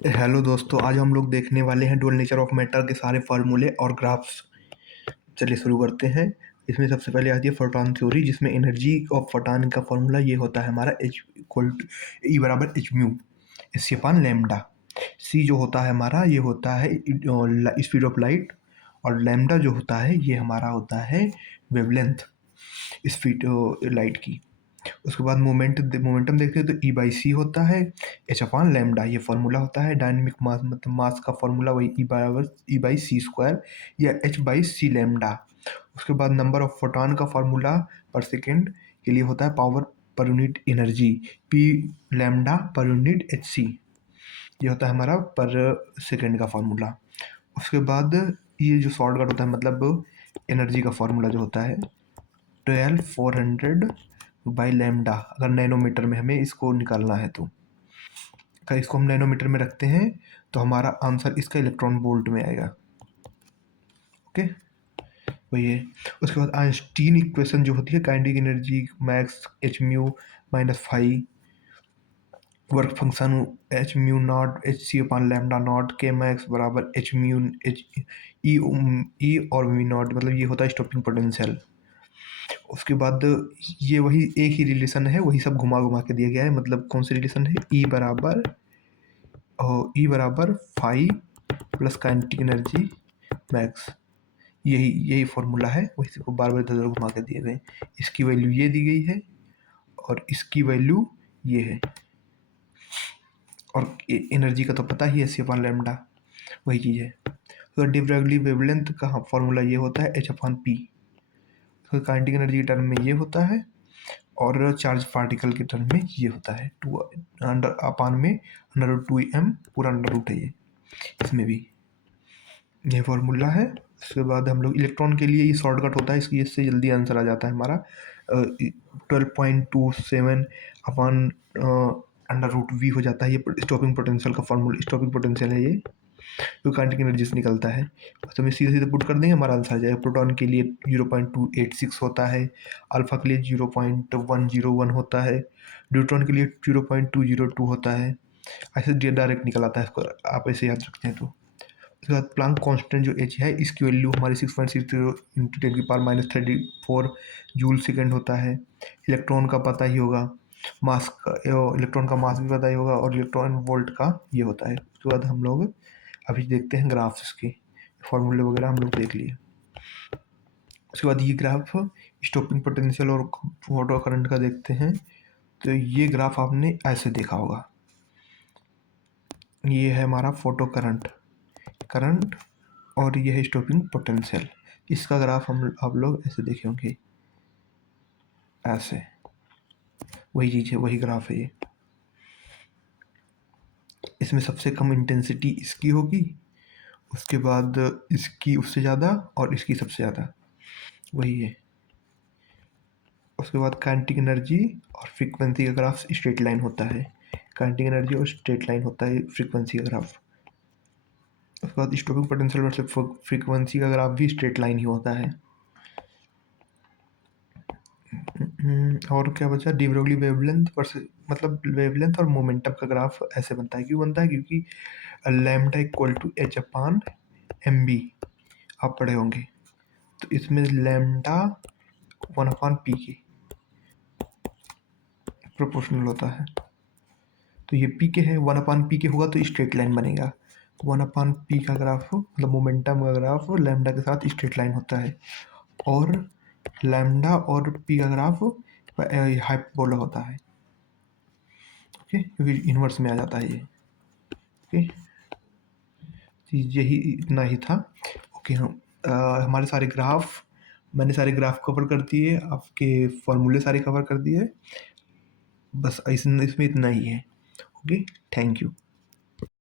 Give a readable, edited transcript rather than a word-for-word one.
Hello दोस्तों, आज हम लोग देखने वाले हैं डुअल नेचर ऑफ मैटर के सारे फार्मूले और ग्राफ्स। चलिए शुरू करते हैं। इसमें सबसे पहले आती है फोटॉन थ्योरी, जिसमें एनर्जी ऑफ फोटॉन का फॉर्मूला ये होता है हमारा एच इक्वल टू ई बराबर H mu S upon lambda. C जो होता है हमारा ये होता है स्पीड ऑफ लाइट, और लैम्डा जो होता है ये हमारा होता है वेवलेंथ स्पीड लाइट की। उसके बाद मोमेंटम देखते हैं तो ई बाई सी होता है एच अपान लैम्डा, ये फॉर्मूला होता है डायनेमिक मास, मतलब मास का फॉर्मूला वही ई बराबर ई बाई सी स्क्वायर या एच बाई सी लैम्डा। उसके बाद नंबर ऑफ फोटॉन का फॉर्मूला पर सेकेंड के लिए होता है पावर पर यूनिट एनर्जी, पी लैम्डा पर यूनिट एच सी, ये होता है हमारा पर सेकेंड का फॉर्मूला। उसके बाद ये जो शॉर्टकट होता है, मतलब एनर्जी का फॉर्मूला जो होता है 12,400 बाई लैम्डा, अगर नैनोमीटर में हमें इसको निकालना है तो अगर इसको हम नैनोमीटर में रखते हैं तो हमारा आंसर इसका इलेक्ट्रॉन वोल्ट में आएगा। ओके, वही है। उसके बाद आइंस्टीन इक्वेशन जो होती है kinetic energy max H mu minus five work function H mu not H C upon lambda not के मैक्स बराबर H mu H E E और वी नॉट, मतलब ये होता है स्टॉपिंग पोटेंशियल। उसके बाद ये वही एक ही रिलेशन है, वही सब घुमा घुमा के दिया गया है। मतलब कौन सी रिलेशन है, ई बराबर five plus kinetic energy max, यही यही फॉर्मूला है, वही को बार बार इधर उधर घुमा के दिए गए। इसकी वैल्यू ये दी गई है और इसकी वैल्यू ये है, और एनर्जी का तो पता ही है सी अपान लैम्डा, वही चीज़ है। तो डी ब्रॉगली वेवलेंथ का फॉर्मूला ये होता है एच अपान पी। तो काइनेटिक एनर्जी के टर्म में ये होता है और चार्ज पार्टिकल के टर्म में ये होता है टू अंडर अपान में अंडर रूट टू एम पूरा अंडर रूट है ये, इसमें भी ये फॉर्मूला है। उसके बाद हम लोग इलेक्ट्रॉन के लिए ये शॉर्टकट होता है, इसकी इससे जल्दी आंसर आ जाता है हमारा 12.27 अपान अंडर रूट वी हो जाता है। ये स्टॉपिंग पोटेंशियल का फॉर्मूला, स्टॉपिंग पोटेंशियल है ये, जो काइनेटिक एनर्जी से निकलता है। तो हम सीधे सीधे पुट कर देंगे, हमारा आंसर आ जाएगा। प्रोटॉन के लिए 0.286 होता है, अल्फा के लिए 0.101 होता है, न्यूट्रॉन के लिए 0.202 होता है। ऐसे डायरेक्ट निकल आता है, इसको आप ऐसे याद रखते हैं तो। उसके बाद प्लांक कांस्टेंट जो एच है, इसकी वैल्यू हमारी 6.60 इंटू 10⁻³ जूल सेकेंड होता है। इलेक्ट्रॉन का पता ही होगा, मास का, इलेक्ट्रॉन का मास भी पता ही होगा, और इलेक्ट्रॉन वोल्ट का ये होता है। उसके बाद हम लोग अभी देखते हैं ग्राफ्स इसके, फॉर्मूले वगैरह हम लोग देख लिए। उसके बाद ये ग्राफ स्टॉपिंग पोटेंशियल और फोटो करंट का देखते हैं। तो ये ग्राफ आपने ऐसे देखा होगा, ये है हमारा फोटो करंट और ये है स्टॉपिंग पोटेंशियल। इसका ग्राफ हम आप लोग ऐसे देखे होंगे, ऐसे, वही चीज़ है, वही ग्राफ है ये। इसमें सबसे कम इंटेंसिटी इसकी होगी, उसके बाद इसकी उससे ज़्यादा, और इसकी सबसे ज़्यादा, वही है। उसके बाद काइनेटिक एनर्जी और फ्रीक्वेंसी का ग्राफ स्ट्रेट लाइन होता है, काइनेटिक एनर्जी और स्ट्रेट लाइन होता है फ्रीक्वेंसी का ग्राफ। उसके बाद स्टॉपिंग पोटेंशियल वर्सेस फ्रीक्वेंसी का ग्राफ भी स्ट्रेट लाइन ही होता है। और क्या बचा, डी ब्रोगली वेवलेंथ वर्सेस, मतलब वेवलेंथ और मोमेंटम का ग्राफ ऐसे बनता है। क्यों बनता है, क्योंकि lambda equal to H upon M B आप पढ़े होंगे। तो इसमें लैम्डा 1/p की प्रोपोर्शनल होता है, तो ये पी के है, 1/p के होगा तो स्ट्रेट लाइन बनेगा। 1/p का ग्राफ, मतलब मोमेंटम का ग्राफ लैम्डा के साथ स्ट्रेट लाइन होता है, और लैम्डा और पी का ग्राफ हाइपरबोला होता है। ओके, क्योंकि इन्वर्स में आ जाता है ये। ओके, यही इतना ही था। ओके, हम हमारे सारे ग्राफ, मैंने सारे ग्राफ कवर कर दिए, आपके फॉर्मूले सारे कवर कर दिए, बस इसमें इतना ही है। Okay, thank you.